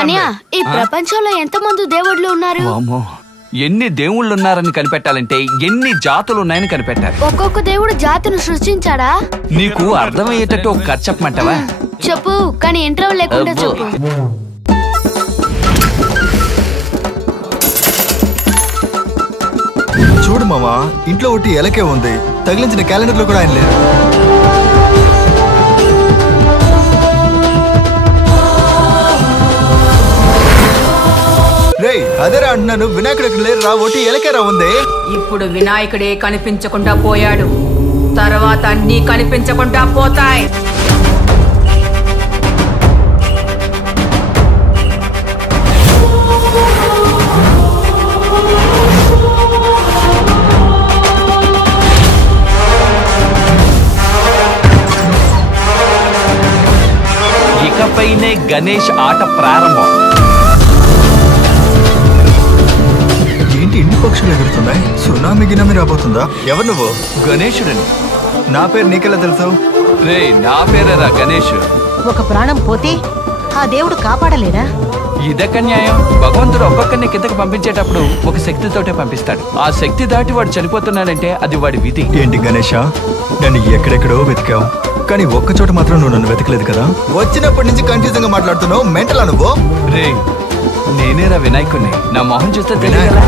అన్నయ్య, ఈ ప్రపంచంలో ఎంతమంది దేవుళ్ళు ఉన్నారు? ఎన్ని దేవుళ్ళు ఉన్నారని కనిపెట్టాలంటే ఎన్ని జాతులు ఉన్నాయని కనిపెట్టాలి. ఒక్కొక్క దేవుడు జాతిని సృష్టించాడా? నీకు అర్థమయ్యేటట్టు ఒక కథ చెప్పమంటావా? చెప్పు, కానీ ఇంటర్వ్యూ లేకుండా చెప్పు. చూడు మామా, ఇంట్లో ఒకటి ఎలకే ఉంది, తగిలించిన క్యాలెండర్ లో కూడా ఆయన లేరు. రే అదేరా అంటున్నాను, వినాయకుడు ఎక్కడ లేరు రా, ఒకటి ఎలకేరా ఉంది. ఇప్పుడు వినాయకుడే కనిపించకుండా పోయాడు, తర్వాత అన్నీ కనిపించకుండా పోతాయి. ఇకపైనే గణేష్ ఆట ప్రారంభం. ఏంటి ఇన్ని పక్షులు ఎగురుతున్నాయి? సునామీ గినామీ రాబోతుందా? ఎవరు నువ్వు? గణేశుడిని. నా పేరు నీకెలా తెలుసు? రే నా పేరేరా గణేష్. ఒక ప్రాణం పోతే ఆ దేవుడు కాపాడలేడా? ఇదొక న్యాయం. భగవంతుడు ఒక్కొక్కరిని కిందకి పంపించేటప్పుడు ఒక శక్తితోటే పంపిస్తాడు. ఆ శక్తి దాటి వాడు చనిపోతున్నాడంటే అది వాడి విధి. ఏంటి గణేష, నన్ను ఎక్కడెక్కడో వెతికావు, కానీ ఒక్కచోట మాత్రం నువ్వు నన్ను వెతకలేదు కదా? వచ్చినప్పటి నుంచి కన్ఫ్యూజన్ గా మాట్లాడుతున్నావు, మెంటలా నువ్వు? రే నేనేరా వినాయకుడిని, నా మొహం చూస్తే తెలియదా?